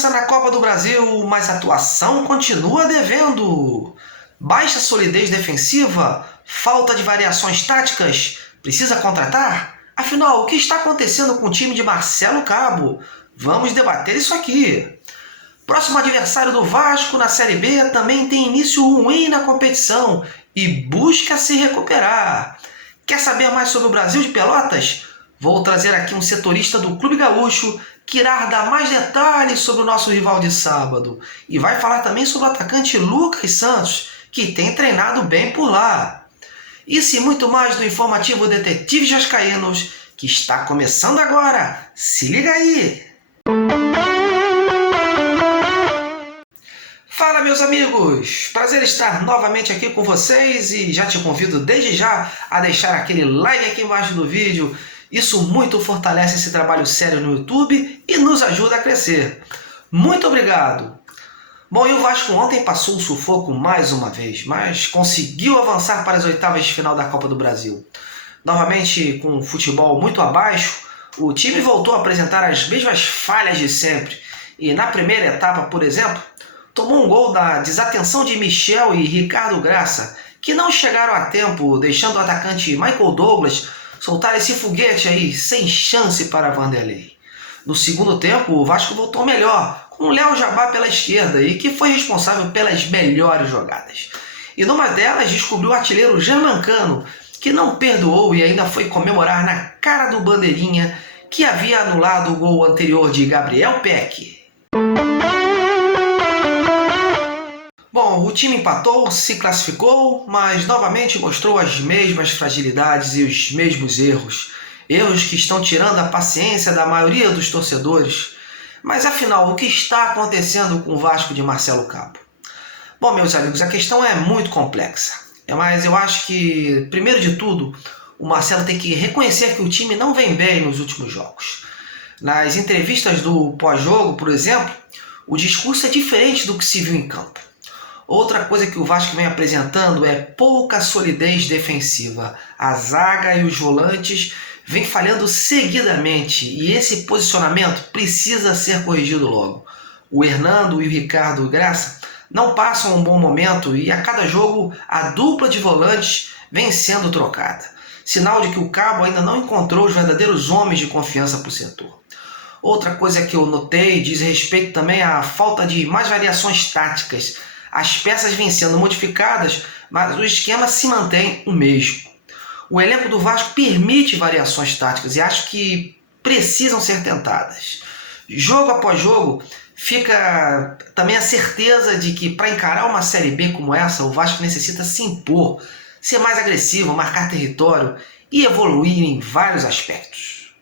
avança na Copa do Brasil, mas a atuação continua devendo. Baixa solidez defensiva? Falta de variações táticas? Precisa contratar? Afinal, o que está acontecendo com o time de Marcelo Cabo? Vamos debater isso aqui. Próximo adversário do Vasco na Série B também tem início ruim na competição e busca se recuperar. Quer saber mais sobre o Brasil de Pelotas? Vou trazer aqui um setorista do Clube Gaúcho que irá dar mais detalhes sobre o nosso rival de sábado. E vai falar também sobre o atacante Lucas Santos, que tem treinado bem por lá. Isso e muito mais do informativo Detetives Vascaínos, que está começando agora. Se liga aí! Fala, meus amigos! Prazer estar novamente aqui com vocês e já te convido desde já a deixar aquele like aqui embaixo do vídeo. Isso muito fortalece esse trabalho sério no YouTube e nos ajuda a crescer. Muito obrigado! Bom, e o Vasco ontem passou um sufoco mais uma vez, mas conseguiu avançar para as oitavas de final da Copa do Brasil. Novamente com o futebol muito abaixo, o time voltou a apresentar as mesmas falhas de sempre. E na primeira etapa, por exemplo, tomou um gol da desatenção de Michel e Ricardo Graça, que não chegaram a tempo, deixando o atacante Michael Douglas soltar esse foguete aí, sem chance para Vanderlei. No segundo tempo, o Vasco voltou melhor, com o Léo Jabá pela esquerda e que foi responsável pelas melhores jogadas. E numa delas descobriu o artilheiro Germancano, que não perdoou e ainda foi comemorar na cara do bandeirinha que havia anulado o gol anterior de Gabriel Peck. Bom, o time empatou, se classificou, mas novamente mostrou as mesmas fragilidades e os mesmos erros. Erros que estão tirando a paciência da maioria dos torcedores. Mas afinal, o que está acontecendo com o Vasco de Marcelo Cabo? Bom, meus amigos, a questão é muito complexa. Mas eu acho que, primeiro de tudo, o Marcelo tem que reconhecer que o time não vem bem nos últimos jogos. Nas entrevistas do pós-jogo, por exemplo, o discurso é diferente do que se viu em campo. Outra coisa que o Vasco vem apresentando é pouca solidez defensiva. A zaga e os volantes vêm falhando seguidamente e esse posicionamento precisa ser corrigido logo. O Hernando e o Ricardo Graça não passam um bom momento e a cada jogo a dupla de volantes vem sendo trocada. Sinal de que o Cabo ainda não encontrou os verdadeiros homens de confiança para o setor. Outra coisa que eu notei diz respeito também à falta de mais variações táticas. As peças vêm sendo modificadas, mas o esquema se mantém o mesmo. O elenco do Vasco permite variações táticas e acho que precisam ser tentadas. Jogo após jogo, fica também a certeza de que para encarar uma Série B como essa, o Vasco necessita se impor, ser mais agressivo, marcar território e evoluir em vários aspectos.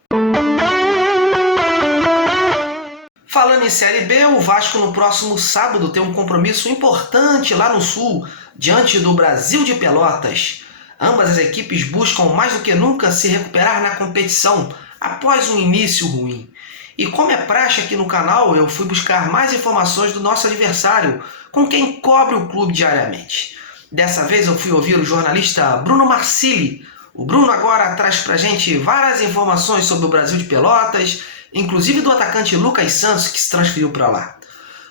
Falando em Série B, o Vasco no próximo sábado tem um compromisso importante lá no Sul, diante do Brasil de Pelotas. Ambas as equipes buscam mais do que nunca se recuperar na competição após um início ruim. E como é praxe aqui no canal, eu fui buscar mais informações do nosso adversário, com quem cobre o clube diariamente. Dessa vez eu fui ouvir o jornalista Bruno Marcilli. O Bruno agora traz pra gente várias informações sobre o Brasil de Pelotas, inclusive do atacante Lucas Santos, que se transferiu para lá.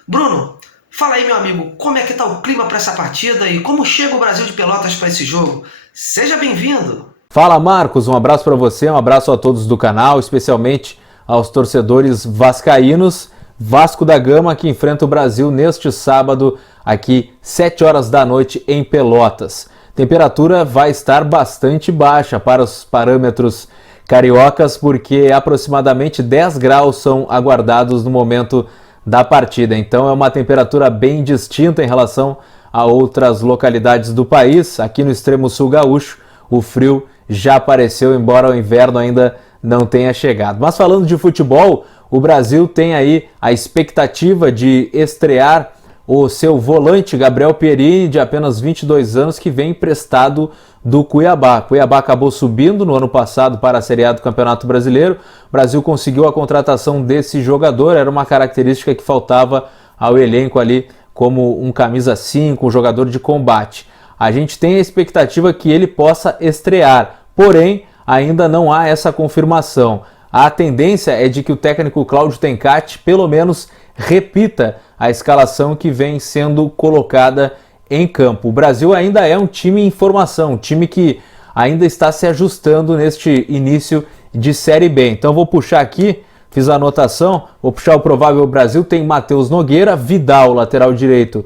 Bruno, fala aí, meu amigo, como é que está o clima para essa partida e como chega o Brasil de Pelotas para esse jogo? Seja bem-vindo! Fala, Marcos, um abraço para você, um abraço a todos do canal, especialmente aos torcedores vascaínos. Vasco da Gama que enfrenta o Brasil neste sábado, aqui 7 horas da noite em Pelotas. Temperatura vai estar bastante baixa para os parâmetros cariocas, porque aproximadamente 10 graus são aguardados no momento da partida. Então é uma temperatura bem distinta em relação a outras localidades do país. Aqui no extremo sul gaúcho, o frio já apareceu, embora o inverno ainda não tenha chegado. Mas falando de futebol, o Brasil tem aí a expectativa de estrear o seu volante Gabriel Pierini, de apenas 22 anos, que vem emprestado do Cuiabá. Cuiabá acabou subindo no ano passado para a Série A do Campeonato Brasileiro. O Brasil conseguiu a contratação desse jogador, era uma característica que faltava ao elenco ali, como um camisa 5, um jogador de combate. A gente tem a expectativa que ele possa estrear, porém ainda não há essa confirmação. A tendência é de que o técnico Cláudio Tencati, pelo menos, repita a escalação que vem sendo colocada em campo. O Brasil ainda é um time em formação, um time que ainda está se ajustando neste início de Série B. Então vou puxar aqui, fiz a anotação, vou puxar o provável Brasil, tem Matheus Nogueira, Vidal, lateral direito,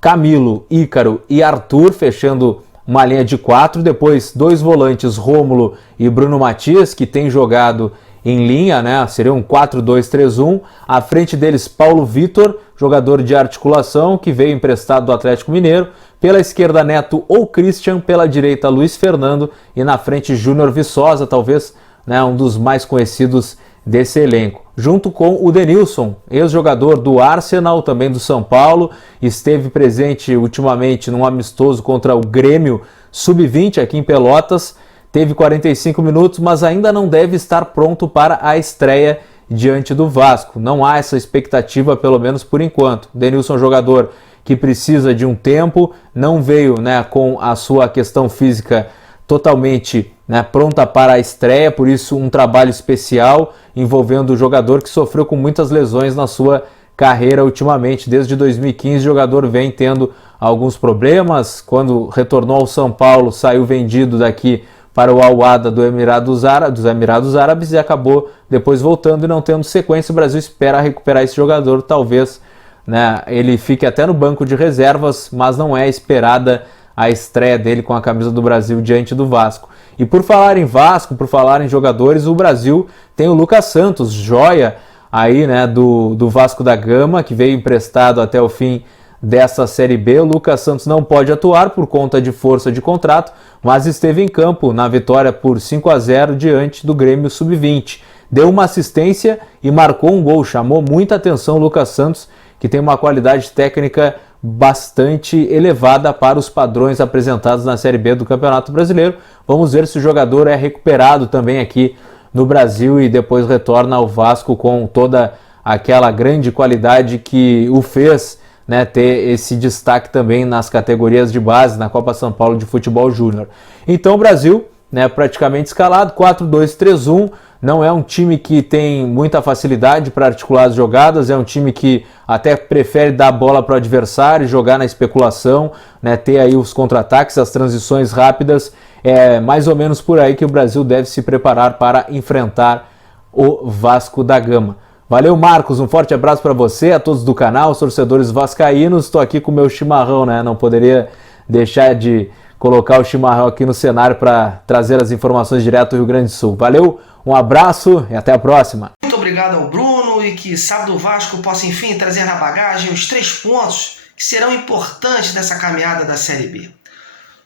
Camilo, Ícaro e Arthur, fechando uma linha de 4, depois 2 volantes, Rômulo e Bruno Matias, que tem jogado em linha, né? Seria um 4-2-3-1. À frente deles, Paulo Vitor, jogador de articulação, que veio emprestado do Atlético Mineiro. Pela esquerda, Neto ou Christian. Pela direita, Luiz Fernando. E na frente, Júnior Viçosa, talvez, né, um dos mais conhecidos desse elenco. Junto com o Denilson, ex-jogador do Arsenal, também do São Paulo. Esteve presente ultimamente num amistoso contra o Grêmio Sub-20 aqui em Pelotas. Teve 45 minutos, mas ainda não deve estar pronto para a estreia diante do Vasco. Não há essa expectativa, pelo menos por enquanto. Denilson é um jogador que precisa de um tempo, não veio, né, com a sua questão física totalmente, né, pronta para a estreia, por isso um trabalho especial envolvendo o jogador que sofreu com muitas lesões na sua carreira ultimamente. Desde 2015 o jogador vem tendo alguns problemas. Quando retornou ao São Paulo, saiu vendido daqui para o Al-Wahda dos Emirados Árabes e acabou depois voltando e não tendo sequência. O Brasil espera recuperar esse jogador, talvez, né, ele fique até no banco de reservas, mas não é esperada a estreia dele com a camisa do Brasil diante do Vasco. E por falar em Vasco, por falar em jogadores, o Brasil tem o Lucas Santos, joia aí, né, do Vasco da Gama, que veio emprestado até o fim dessa Série B. O Lucas Santos não pode atuar por conta de força de contrato, mas esteve em campo na vitória por 5-0 diante do Grêmio Sub-20. Deu uma assistência e marcou um gol. Chamou muita atenção o Lucas Santos, que tem uma qualidade técnica bastante elevada para os padrões apresentados na Série B do Campeonato Brasileiro. Vamos ver se o jogador é recuperado também aqui no Brasil e depois retorna ao Vasco com toda aquela grande qualidade que o fez, né, ter esse destaque também nas categorias de base, na Copa São Paulo de Futebol Júnior. Então o Brasil, né, praticamente escalado, 4-2-3-1, não é um time que tem muita facilidade para articular as jogadas, é um time que até prefere dar a bola para o adversário, jogar na especulação, né, ter aí os contra-ataques, as transições rápidas. É mais ou menos por aí que o Brasil deve se preparar para enfrentar o Vasco da Gama. Valeu, Marcos, um forte abraço para você, a todos do canal, os torcedores vascaínos. Estou aqui com o meu chimarrão, né? Não poderia deixar de colocar o chimarrão aqui no cenário para trazer as informações direto do Rio Grande do Sul. Valeu, um abraço e até a próxima. Muito obrigado ao Bruno e que sábado o Vasco possa, enfim, trazer na bagagem os 3 pontos que serão importantes nessa caminhada da Série B.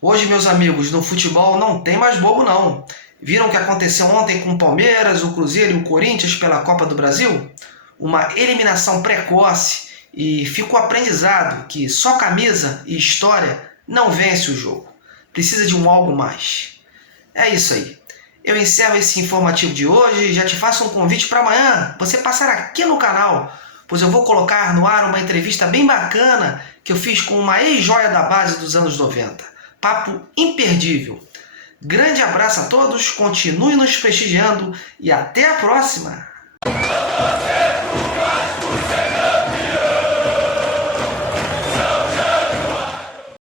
Hoje, meus amigos, no futebol não tem mais bobo não. Viram o que aconteceu ontem com o Palmeiras, o Cruzeiro e o Corinthians pela Copa do Brasil? Uma eliminação precoce, e fica o aprendizado que só camisa e história não vence o jogo. Precisa de um algo mais. É isso aí. Eu encerro esse informativo de hoje e já te faço um convite para amanhã você passar aqui no canal, pois eu vou colocar no ar uma entrevista bem bacana que eu fiz com uma ex-joia da base dos anos 90. Papo imperdível. Grande abraço a todos, continue nos prestigiando e até a próxima!